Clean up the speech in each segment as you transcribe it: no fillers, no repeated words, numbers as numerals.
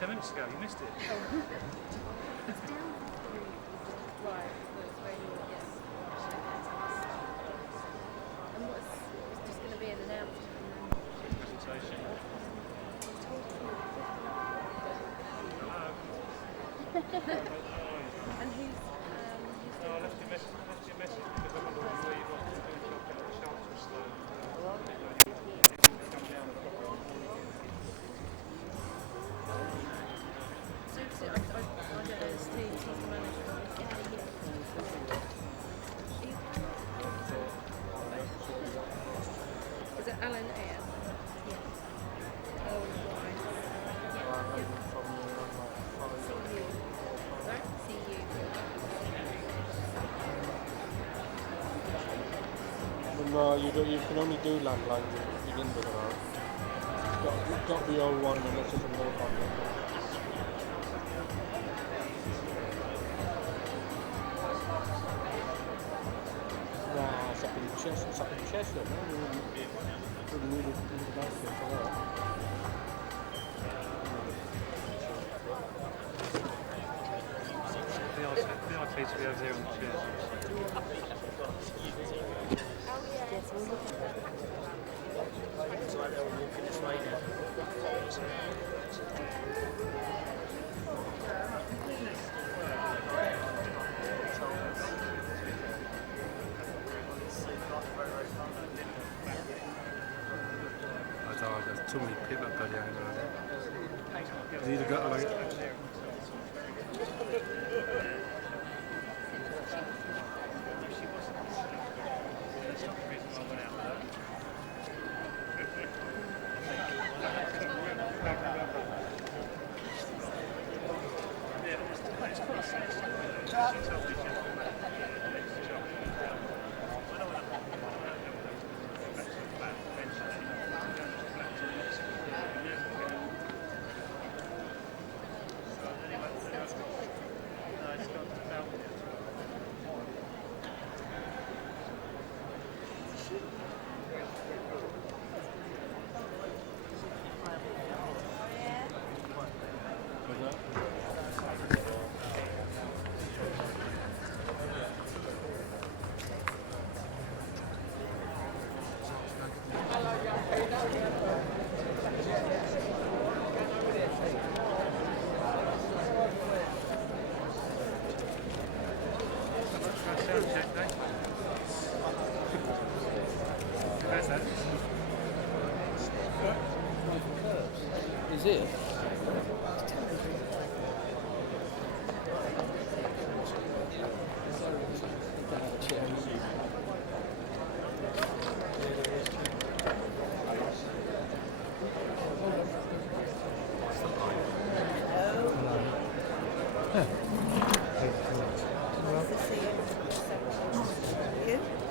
10 minutes ago, you missed it. It's down for 3. Right, that's very good, yes. And it's just going to be an announcement. Presentation. And who's No, I left you a message because I wonder where you want to do a job down the shelter, so come down and I don't know, Steve, he's the manager. Is it Alan Ayer? Yeah. Oh, right. See you. No, you can only do landlines in England around. You've got the old one and it's just a more contact. Nah, it's up in Chester, no? Wouldn't need a nice thing for that. the IT to be over there on the chairs. There's too many people up there. He's either got like Is it?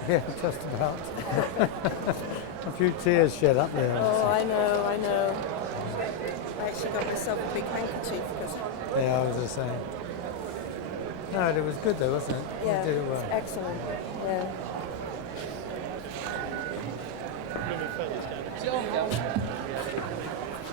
Yeah, just about. A few tears shed up there. Oh, I know. I actually got myself a big handkerchief because... Yeah, I was the same. No, it was good though, wasn't it? Yeah, You did it well. excellent. Yeah.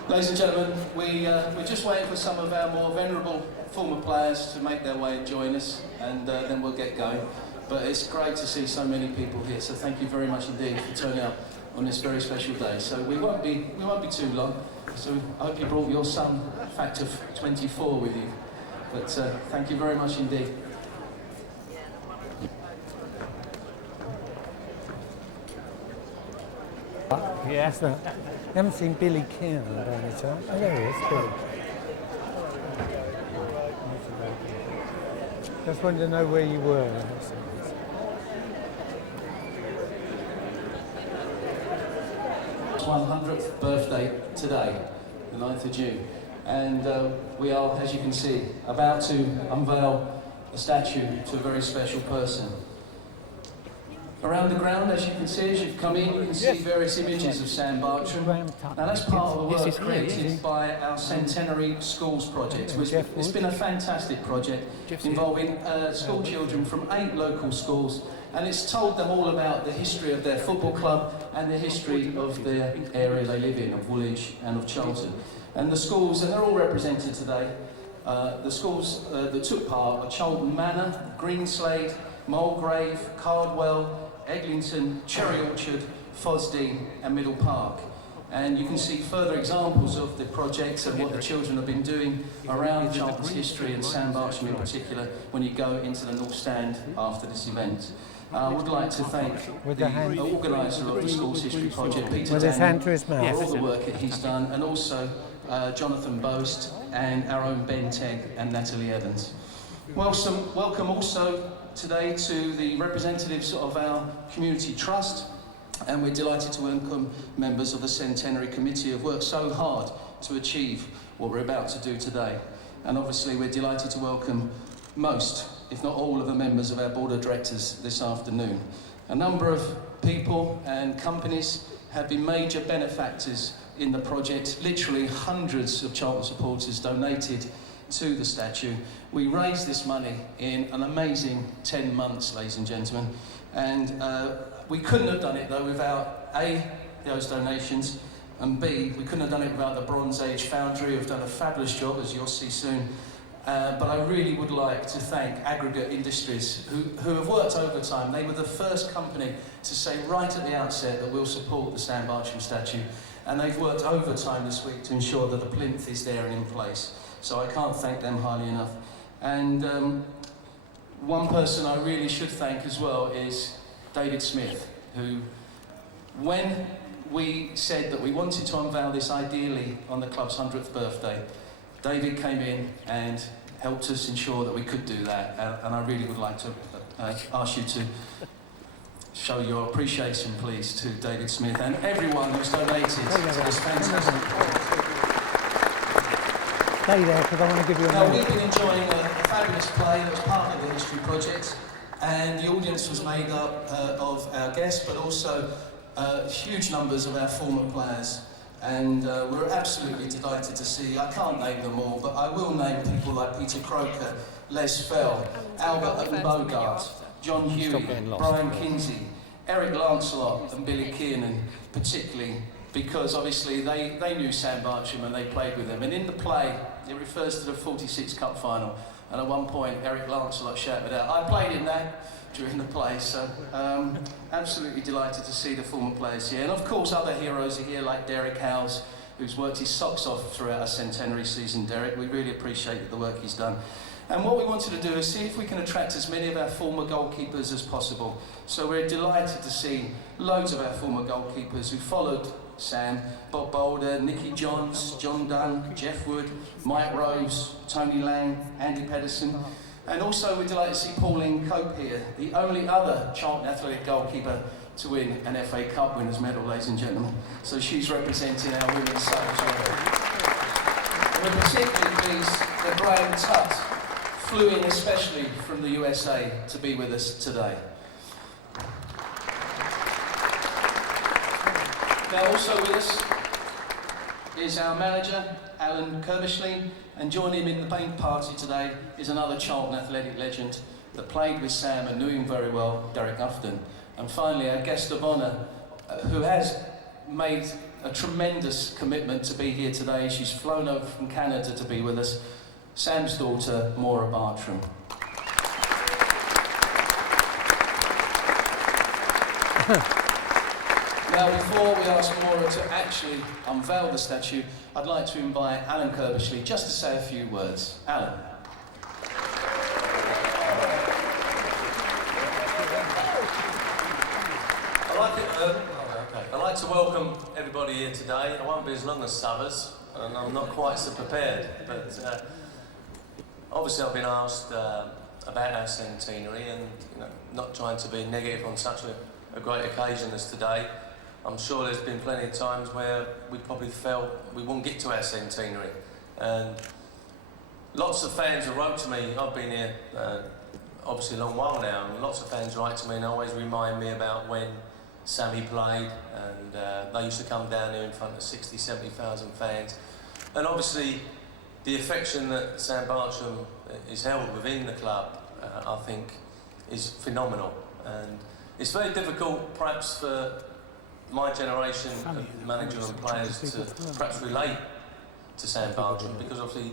Ladies and gentlemen, we're just waiting for some of our more venerable former players to make their way and join us, and then we'll get going. But it's great to see so many people here, so thank you very much indeed for turning up on this very special day. So we won't be too long, so I hope you brought your son factor 24 with you. But thank you very much indeed. Yes, you haven't seen Billy Keane by any chance? Oh, there he is, Billy. Just wanted to know where you were. 100th birthday today, the 9th of June. And we are, as you can see, about to unveil a statue to a very special person. Around the ground, as you can see, as you've come in, you can see various images of Sam Bartram. Now that's part of a work created by our Centenary Schools project. It's been a fantastic project involving school children from 8 local schools, and it's told them all about the history of their football club and the history of the area they live in, of Woolwich and of Charlton. And the schools, and they're all represented today, the schools that took part are Charlton Manor, Greenslade, Mulgrave, Cardwell, Eglinton, Cherry Orchard, Fosdene and Middle Park. And you can see further examples of the projects and what the children have been doing around Charlton's history and Sam Bartram in particular when you go into the North Stand after this event. I would like to thank the organiser of the Schools History Project, Peter Daniel, for all the work that he's done, and also Jonathan Boast and our own Ben Tegg and Natalie Evans. Welcome also today to the representatives of our community trust, and we're delighted to welcome members of the Centenary Committee who have worked so hard to achieve what we're about to do today. And obviously we're delighted to welcome most, if not all, of the members of our Board of Directors this afternoon. A number of people and companies have been major benefactors in the project. Literally hundreds of Charlton supporters donated to the statue. We raised this money in an amazing 10 months, ladies and gentlemen, and we couldn't have done it though without A, those donations, and B, we couldn't have done it without the Bronze Age Foundry, who've done a fabulous job, as you'll see soon. But I really would like to thank Aggregate Industries, who have worked overtime. They were the first company to say right at the outset that we'll support the Sam Bartram statue, and they've worked overtime this week to ensure that the plinth is there and in place. So I can't thank them highly enough. And one person I really should thank as well is David Smith, who, when we said that we wanted to unveil this ideally on the club's 100th birthday, David came in and helped us ensure that we could do that. And I really would like to ask you to show your appreciation, please, to David Smith and everyone who's donated to this fantastic. Stay there, because I want to give you a Now, minute. we've been enjoying a fabulous play that was part of the History Project, and the audience was made up of our guests, but also huge numbers of our former players. And we're absolutely delighted to see, I can't name them all, but I will name people like Peter Croker, Les Fell, Albert Bogart, John Huey, Brian Kinsey, Eric Lancelot and Billy Kiernan, particularly because obviously they knew Sam Bartram and they played with him. And in the play, it refers to the 46 Cup final. And at one point, Eric Lancelot shouted out, "I played in that," during the play. So absolutely delighted to see the former players here. And of course, other heroes are here like Derek Howes, who's worked his socks off throughout our centenary season. Derek, we really appreciate the work he's done. And what we wanted to do is see if we can attract as many of our former goalkeepers as possible. So we're delighted to see loads of our former goalkeepers who followed Sam: Bob Boulder, Nicky Johns, John Dunn, Jeff Wood, Mike Rose, Tony Lang, Andy Pedersen. And also we're delighted to see Pauline Cope here, the only other Charlton Athletic goalkeeper to win an FA Cup winners medal, ladies and gentlemen. So she's representing our women's side as well. We're particularly pleased that Graham Tutt flew in especially from the USA to be with us today. Now also with us is our manager, Alan Kirbishley, and joining him in the main party today is another Charlton Athletic legend that played with Sam and knew him very well, Derek Ufton. And finally, our guest of honour, who has made a tremendous commitment to be here today. She's flown over from Canada to be with us, Sam's daughter, Maura Bartram. Now, before we ask Maura to actually unveil the statue, I'd like to invite Alan Kirbishley just to say a few words. Alan. I'd like to welcome everybody here today. I won't be as long as Summers, and I'm not quite so prepared, but obviously I've been asked about our centenary, and not trying to be negative on such a great occasion as today. I'm sure there's been plenty of times where we probably felt we wouldn't get to our centenary, and lots of fans have wrote to me. I've been here obviously a long while now, and lots of fans write to me and always remind me about when Sammy played, and they used to come down here in front of 60, 70,000 fans. And obviously the affection that Sam Bartram is held within the club, I think, is phenomenal. And it's very difficult perhaps for my generation of manager and players to perhaps relate to Sam Bartram, because obviously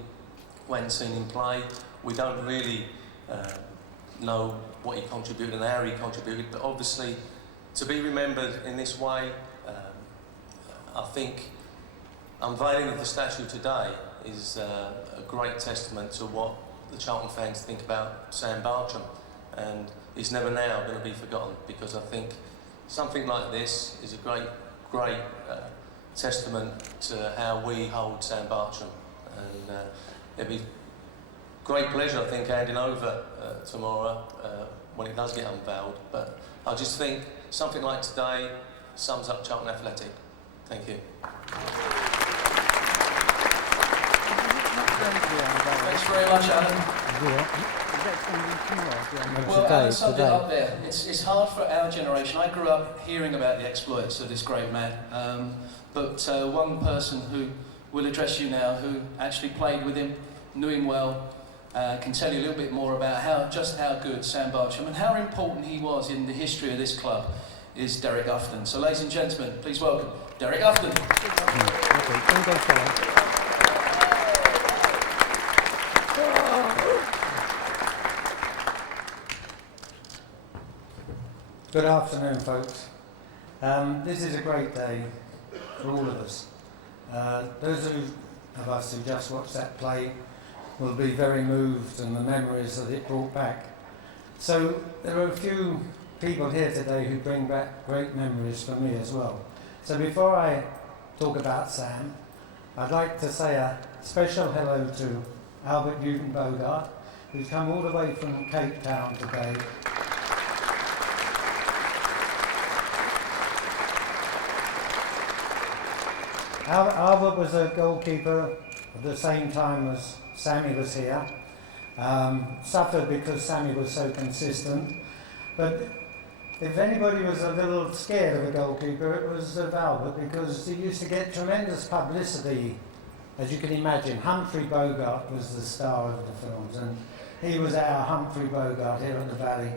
we hadn't seen him play. We don't really know what he contributed and how he contributed, but obviously to be remembered in this way, I think unveiling of the statue today is a great testament to what the Charlton fans think about Sam Bartram, and it's never now going to be forgotten, because I think something like this is a great testament to how we hold Sam Bartram, and it'll be great pleasure, I think, handing over tomorrow when it does get unveiled. But I just think something like today sums up Charlton Athletic. Thank you. Thanks very much, Alan. Well, Alan summed it up there. It's hard for our generation. I grew up hearing about the exploits of this great man, but one person who will address you now, who actually played with him, knew him well, can tell you a little bit more about just how good Sam Bartram and how important he was in the history of this club, is Derek Ufton. So, ladies and gentlemen, please welcome Derek Ufton. Good afternoon, folks. This is a great day for all of us. Those of us who just watched that play will be very moved, and the memories that it brought back. So there are a few people here today who bring back great memories for me as well. So before I talk about Sam, I'd like to say a special hello to Albert Newton Bogart, who's come all the way from Cape Town today. Albert was a goalkeeper at the same time as Sammy was here. Suffered because Sammy was so consistent. But if anybody was a little scared of a goalkeeper, it was of Albert, because he used to get tremendous publicity, as you can imagine. Humphrey Bogart was the star of the films, and he was our Humphrey Bogart here at the Valley,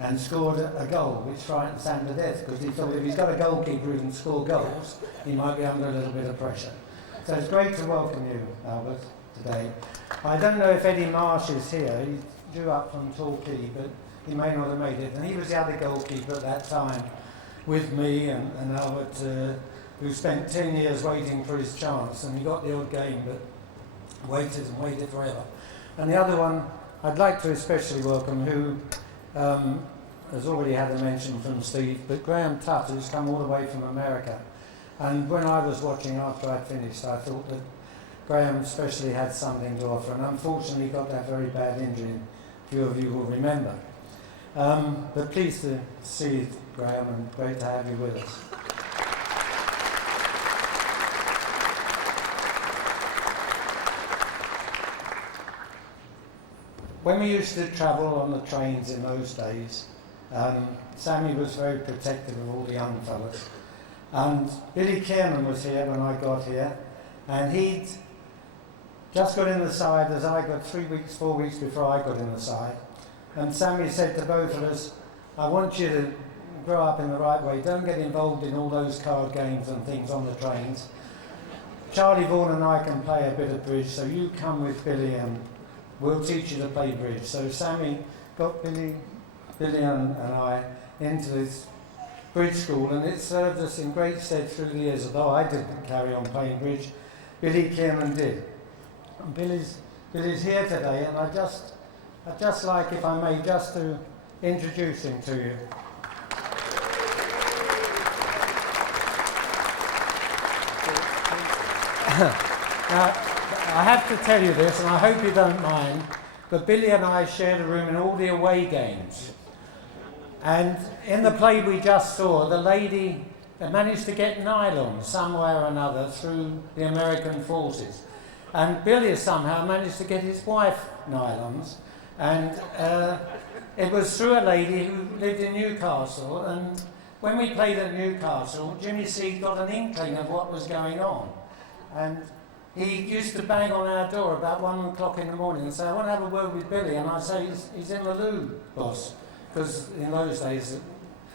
and scored a goal, which frightened Sam to death, because he thought if he's got a goalkeeper who can score goals, he might be under a little bit of pressure. So it's great to welcome you, Albert, today. I don't know if Eddie Marsh is here. He drew up from Torquay, but he may not have made it. And he was the other goalkeeper at that time with me and Albert, who spent 10 years waiting for his chance, and he got the odd game, but waited and waited forever. And the other one I'd like to especially welcome, who has already had a mention from Steve, but Graham Tutt, who's come all the way from America. And when I was watching after I finished, I thought that Graham especially had something to offer, and unfortunately got that very bad injury, a few of you will remember. But pleased to see you, Graham, and great to have you with us. When we used to travel on the trains in those days, Sammy was very protective of all the young fellas. And Billy Kiernan was here when I got here, and he'd just got in the side as I got 4 weeks before I got in the side. And Sammy said to both of us, I want you to grow up in the right way. Don't get involved in all those card games and things on the trains. Charlie Vaughan and I can play a bit of bridge, so you come with Billy and we'll teach you to play bridge. So Sammy got Billy and I into this bridge school, and it served us in great stead through the years, although I didn't carry on playing bridge. Billy Kiernan did. And Billy's here today, and I'd just like, if I may, just to introduce him to you. Now, I have to tell you this, and I hope you don't mind, but Billy and I shared a room in all the away games. And in the play we just saw, the lady managed to get nylon somewhere or another through the American forces. And Billy somehow managed to get his wife nylons. And it was through a lady who lived in Newcastle. And when we played at Newcastle, Jimmy Seed got an inkling of what was going on. And he used to bang on our door about 1 o'clock in the morning and say, I want to have a word with Billy. And I'd say, he's in the loo, boss. Because in those days,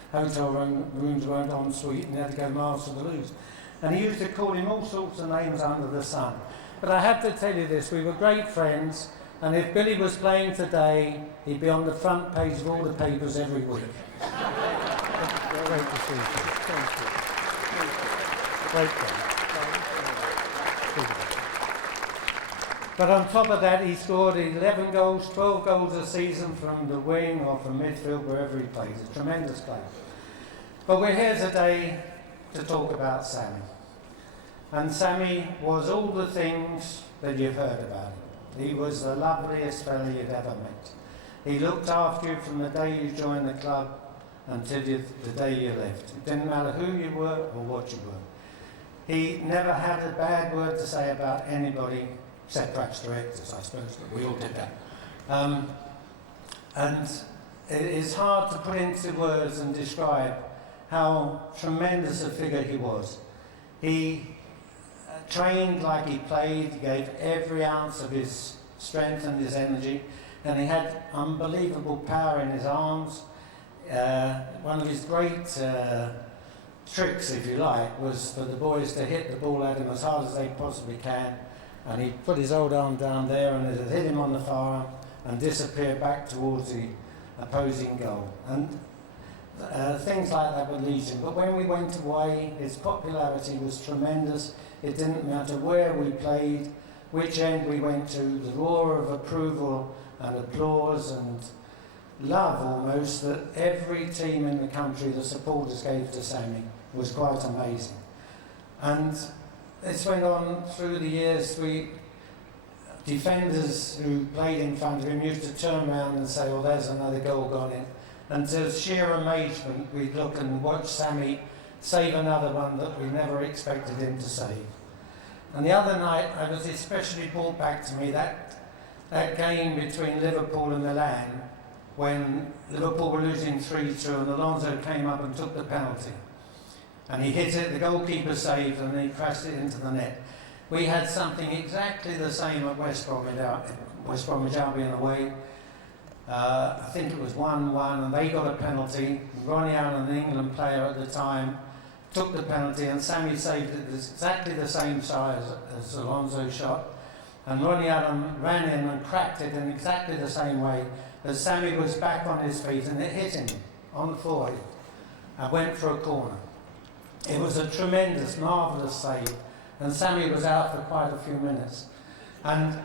hotel rooms weren't en suite and you had to go miles to the loos. And he used to call him all sorts of names under the sun. But I have to tell you this, we were great friends, and if Billy was playing today, he'd be on the front page of all the papers every week. Great to see you. Thank you. Great friend. But on top of that, he scored 11 goals, 12 goals a season from the wing or from midfield, wherever he plays. A tremendous player. But we're here today to talk about Sammy. And Sammy was all the things that you've heard about him. He was the loveliest fellow you'd ever met. He looked after you from the day you joined the club until the day you left. It didn't matter who you were or what you were. He never had a bad word to say about anybody, except perhaps directors, I suppose, but we all did that. And it is hard to put into words and describe how tremendous a figure he was. He trained like he played, he gave every ounce of his strength and his energy, and he had unbelievable power in his arms. One of his great tricks, if you like, was for the boys to hit the ball at him as hard as they possibly can, and he'd put his old arm down there and it'd hit him on the far arm and disappear back towards the opposing goal. And things like that were legion. But when we went away, his popularity was tremendous. It didn't matter where we played, which end we went to, the roar of approval and applause and love almost that every team in the country, the supporters gave to Sammy, was quite amazing. And this went on through the years. Defenders who played in front of him used to turn around and say, well, there's another goal gone in. And to sheer amazement, we'd look and watch Sammy save another one that we never expected him to save. And the other night, I was especially brought back to me that game between Liverpool and Milan, when Liverpool were losing 3-2 and Alonso came up and took the penalty. And he hit it, the goalkeeper saved, and then he crashed it into the net. We had something exactly the same at West Bromwich Albion away. I think it was 1-1, and they got a penalty. Ronnie Allen, an England player at the time, took the penalty, and Sammy saved it exactly the same size as Alonso's shot. And Ronnie Allen ran in and cracked it in exactly the same way as Sammy was back on his feet, and it hit him on the forehead and went for a corner. It was a tremendous, marvellous save, and Sammy was out for quite a few minutes. And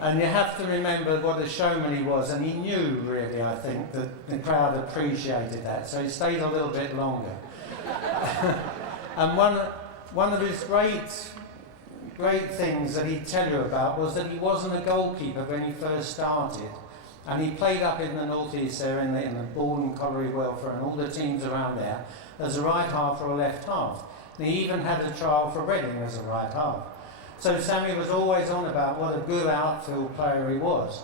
and you have to remember what a showman he was, and he knew, really, I think, that the crowd appreciated that, so he stayed a little bit longer. And one of his great things that he'd tell you about was that he wasn't a goalkeeper when he first started, and he played up in the northeast there in the Borden, Colliery Welfare and all the teams around there as a right half or a left half. And he even had a trial for Reading as a right half. So Sammy was always on about what a good outfield player he was.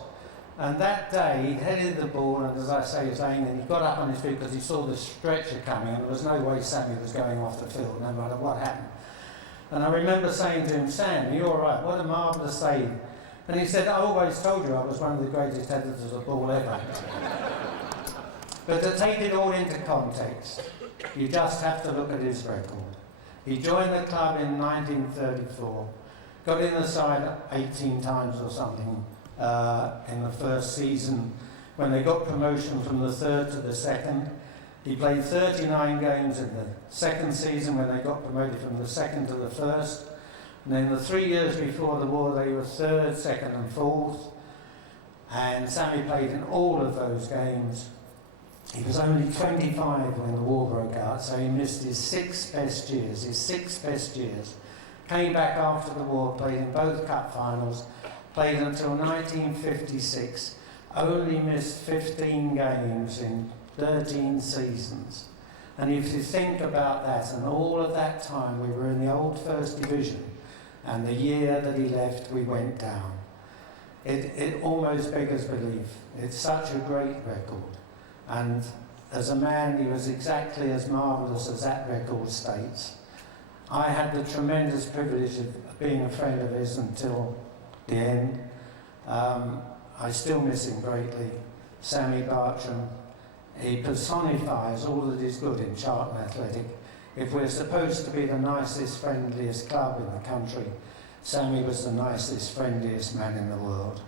And that day he headed the ball, and as I say, he was laying, and he got up on his feet because he saw the stretcher coming, and there was no way Sammy was going off the field, no matter what happened. And I remember saying to him, Sam, you're all right, what a marvellous save. And he said, I always told you I was one of the greatest headers of the ball ever. But to take it all into context, you just have to look at his record. He joined the club in 1934, got in the side 18 times or something in the first season when they got promotion from the third to the second. He played 39 games in the second season when they got promoted from the second to the first. And then the 3 years before the war, they were third, second and fourth. And Sammy played in all of those games. He was only 25 when the war broke out, so he missed his six best years. Came back after the war, played in both cup finals, played until 1956, only missed 15 games in 13 seasons. And if you think about that, and all of that time we were in the old First Division, and the year that he left we went down. It almost beggars belief. It's such a great record. And as a man, he was exactly as marvellous as that record states. I had the tremendous privilege of being a friend of his until the end. I still miss him greatly. Sammy Bartram. He personifies all that is good in Charlton Athletic. If we're supposed to be the nicest, friendliest club in the country, Sammy was the nicest, friendliest man in the world.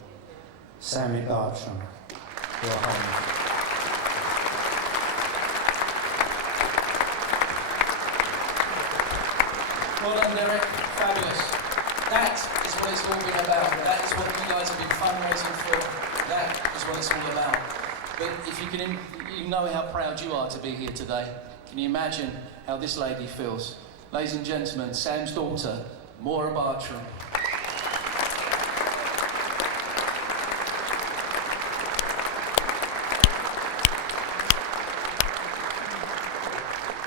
Sammy Bartram, your home. Well done, Derek. Fabulous. That is what it's all been about. That is what you guys have been fundraising for. That is what it's all about. But if you can, you know how proud you are to be here today. Can you imagine how this lady feels? Ladies and gentlemen, Sam's daughter, Maura Bartram.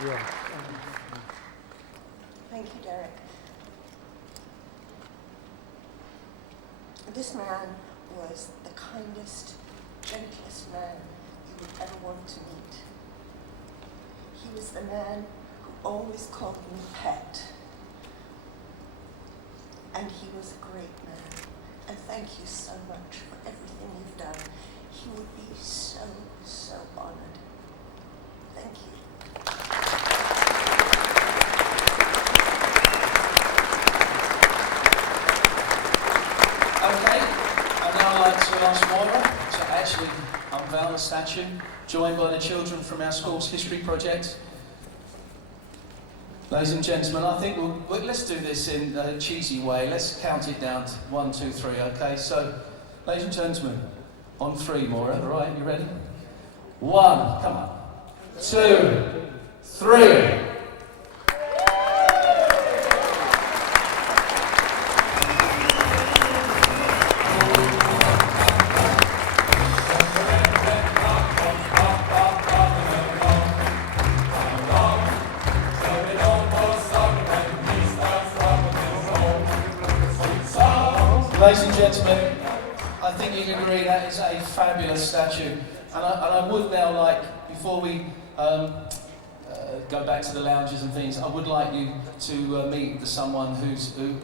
Yeah. Thank you, Derek. This man was the kindest, gentlest man you would ever want to meet. He was the man who always called me pet. And he was a great man. And thank you so much for everything you've done. He would be so, so honored. Thank you. Okay, I'd now like to ask Maura to actually unveil a statue, joined by the children from our school's history project. Ladies and gentlemen, I think let's do this in a cheesy way. Let's count it down to 1, 2, 3, okay? So, ladies and gentlemen, on 3, Maura, all right, you ready? 1, come on. 2, 3. Ladies and gentlemen, I think you can agree that is a fabulous statue. And I would now like, before we go back to the lounges and things, I would like you to meet someone who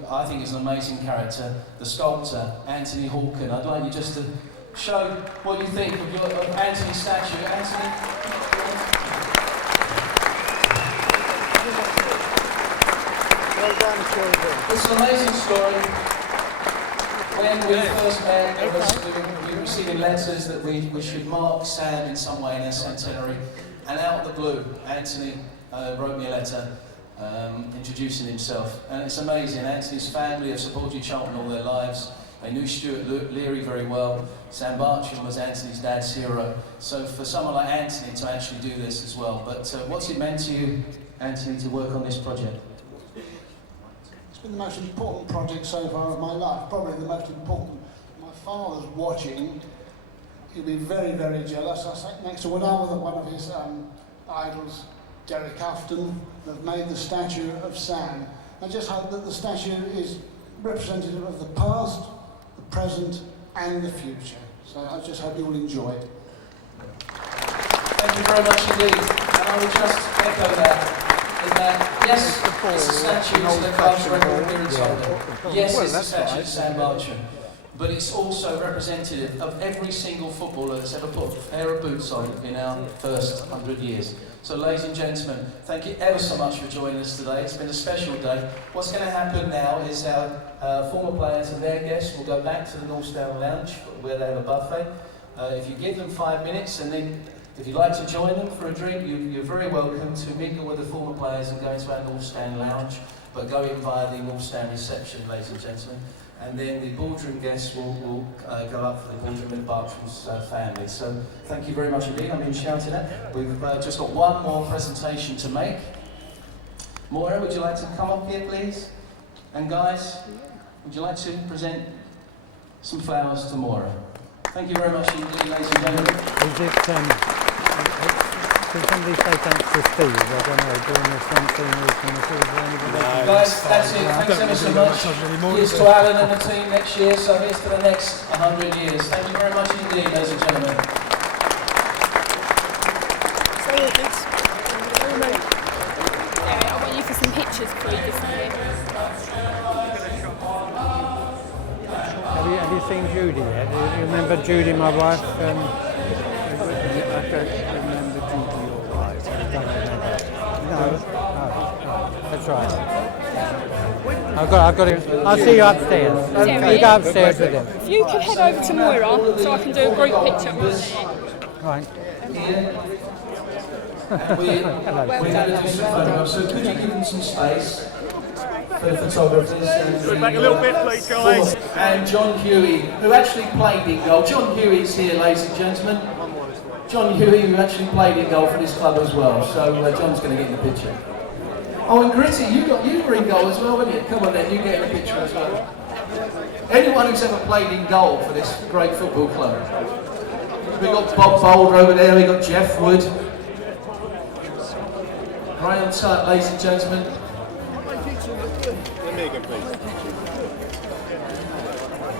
I think is an amazing character, the sculptor, Anthony Hawken. I'd like you just to show what you think of Anthony's statue. Anthony? It's an amazing story. When we first met, we were receiving letters that we should mark Sam in some way in our centenary. And out of the blue, Anthony wrote me a letter introducing himself. And it's amazing. Anthony's family have supported Charlton all their lives. They knew Stuart Leary very well. Sam Bartram was Anthony's dad's hero. So for someone like Anthony to actually do this as well. But what's it meant to you, Anthony, to work on this project? It's been the most important project so far of my life, probably the most important. My father's watching. He'll be very, very jealous. I sat next to one of his idols, Derek Afton, have made the statue of Sam. I just hope that the statue is representative of the past, the present and the future. So I just hope you will enjoy it. Thank you very much indeed. And I will just echo that. Yes, it's a statue to the club's record appearance holder. Yes, it's a statue to Sam Bartram. But it's also representative of every single footballer that's ever put a pair of boots on in our first 100 years. So ladies and gentlemen, thank you ever so much for joining us today. It's been a special day. What's going to happen now is our former players and their guests will go back to the North Stand Lounge where they have a buffet. If you give them 5 minutes and then if you'd like to join them for a drink, you're very welcome to mingle with the former players and go into our North Stand Lounge, but go in via the North Stand reception, ladies and gentlemen. And then the boardroom guests will go up for the boardroom with Bartram's family. So thank you very much indeed. I'm being shouted at. We've just got one more presentation to make. Maura, would you like to come up here, please? And guys, would you like to present some flowers to Maura? Thank you very much indeed, ladies and gentlemen. Can somebody say thanks to Steve? I don't know, during this 17 week in the field or anybody? Guys, that's it. Thanks ever so much. Here's to Alan and the team next year, so here's to the next 100 years. Thank you very much indeed, ladies and gentlemen. I want you for some pictures before you disappear. Have you seen Judy yet? Do you remember Judy, my wife? I don't remember Judy, your wife. I don't remember. No? Oh, that's right. I've got him. I'll see you upstairs. You go upstairs with him. If you could head over to Moira so I can do a group picture with you. Right. We're going to do some photographs, so could you give them some space for the photographers? Back a little bit, please, guys. And John Huey, who actually played in goal. John Huey's here, ladies and gentlemen. John Huey, who actually played in goal for this club as well. So John's going to get in the picture. Oh, and Gritty, you were in goal as well, weren't you? Come on then, you get in the picture as well. Anyone who's ever played in goal for this great football club. We've got Bob Boulder over there, we've got Jeff Wood. Right on tight, ladies and gentlemen.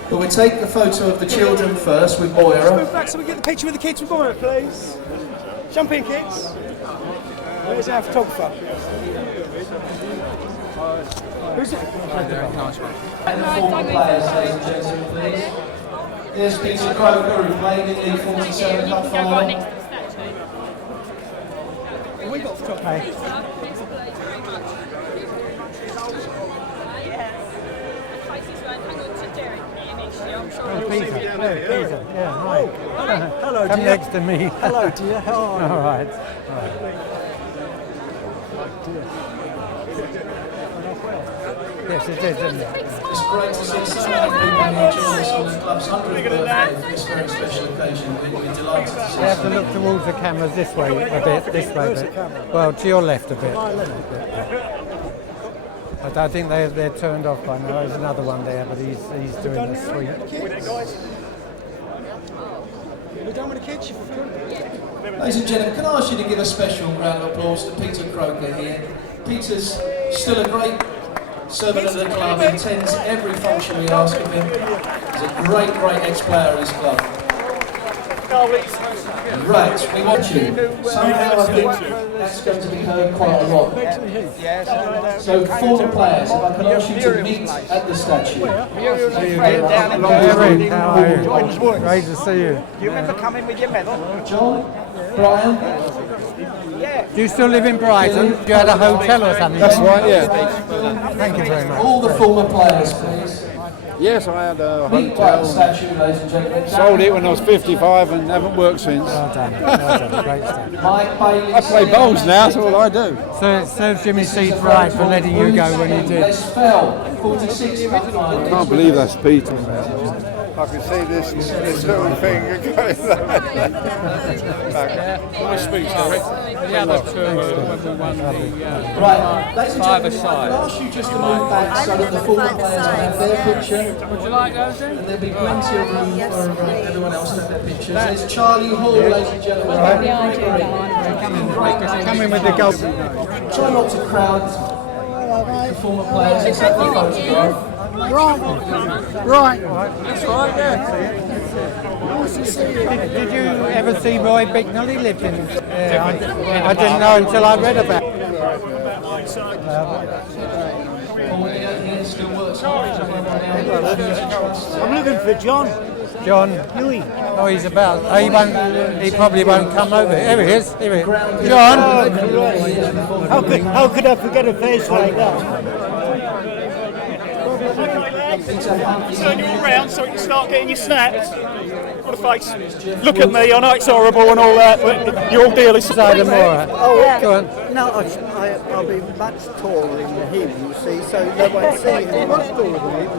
But we'll take the photo of the children first with Moira. Move back so we get the picture with the kids with Moira, please. Jump in, kids. Where's our photographer? Who's it? And the former players, ladies and gentlemen, please. There's Peter Croker, who played in the 47 Cup final. We got photography. Peter. Yeah, right. Hello, Come dear. next to me. Hello, dear. How are you? All right. Yes, it is, isn't it? It's great to see so many people here join us on the club's 100th birthday for this very special occasion. We're delighted to see You have so to many look towards the cameras this way a bit, this way a bit. Well, to your left a bit. But I think they're turned off by now. There's another one there, but he's doing the sweep. We're done with the kids. Ladies and gentlemen, can I ask you to give a special round of applause to Peter Croker here. Peter's still a great servant of the club. He attends every function we ask of him. He's a great, great ex-player of his club. Right, we want you. Somehow I think that's going to be heard quite a lot. So for the players, if I can ask you to meet at the statue. Eric, how are you? Great to see you. Do you remember coming with your medal? John, Brian. Do you still live in Brighton? You had a hotel or something? That's right, yeah. Thank you very much. All the former players, please. Yes, I had a Meet by the hotel. statue, ladies and gentlemen. Sold it when I was 55 and haven't worked since. Well done, great stuff. Mike Bailey. I play bowls now, that's all I do. So it serves Jimmy Seeds right for letting you go when you did. Les Fell, 46 cup final. I can't believe that's Peter. I can see this little thing going The other two when we won the Right, ladies and gentlemen, five-a-side. I can ask you just to move back so that the former players can have their picture. Would you like those then? And there'll be plenty of room for everyone else to have their pictures. There's Charlie Hall, ladies and gentlemen. Coming with the goal. Try not to crowd the former players except for photograph. Right. That's right, yeah. Did you ever see Roy Bicknell? He lived in... I didn't know until I read about it. I'm looking for John. John Huey. Oh, he's about... He probably won't come over. Here he is. Here he is. John! How could I forget a face like that? Turn you all round so you can start getting your snaps. What a face. Look at me, I know it's horrible and all that, but your deal is Side of Mora. Oh, yeah. Go on. No, I'll be much taller than him, you see, so they won't see him. Much taller than him.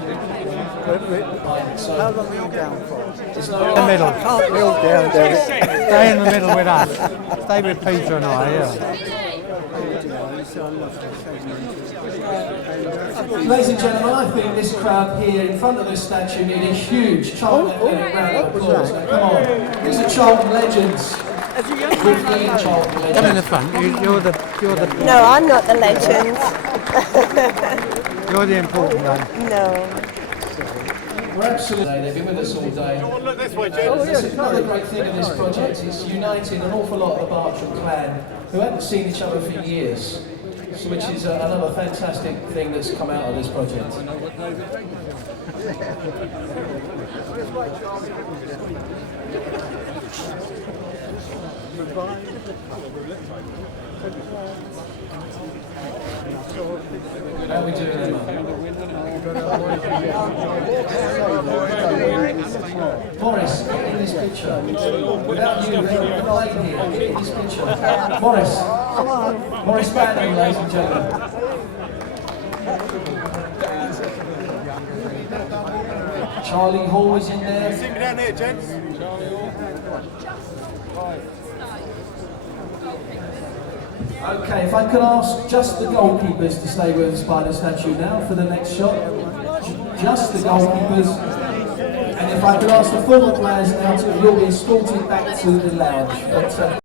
How long are you down for? In the middle. I can't kneel down there. Stay in the middle with us. Stay with Peter and I, yeah. Ladies and gentlemen, I think this crowd here in front of this statue need a huge Charlton round of applause. Now, come on. These are Charlton legends. 15 Charlton legends. Come in the front. You're the... No, I'm not the legend. You're the important one. No. We're absolutely, they've been with us all day. Look this way, James. This is another great thing of this project is uniting an awful lot of the Bartram clan who haven't seen each other for years, which is another fantastic thing that's come out of this project. How we doing, Emma? Morris, get in this picture. Without you, we're not here. Get in this picture. Morris Bannon, ladies and gentlemen. Charlie Hall is in there. Sing down here, gents. Okay, if I could ask just the goalkeepers to stay with us by the statue now for the next shot. Just the goalkeepers. And if I could ask the football players now to, you'll be escorted back to the lounge. But,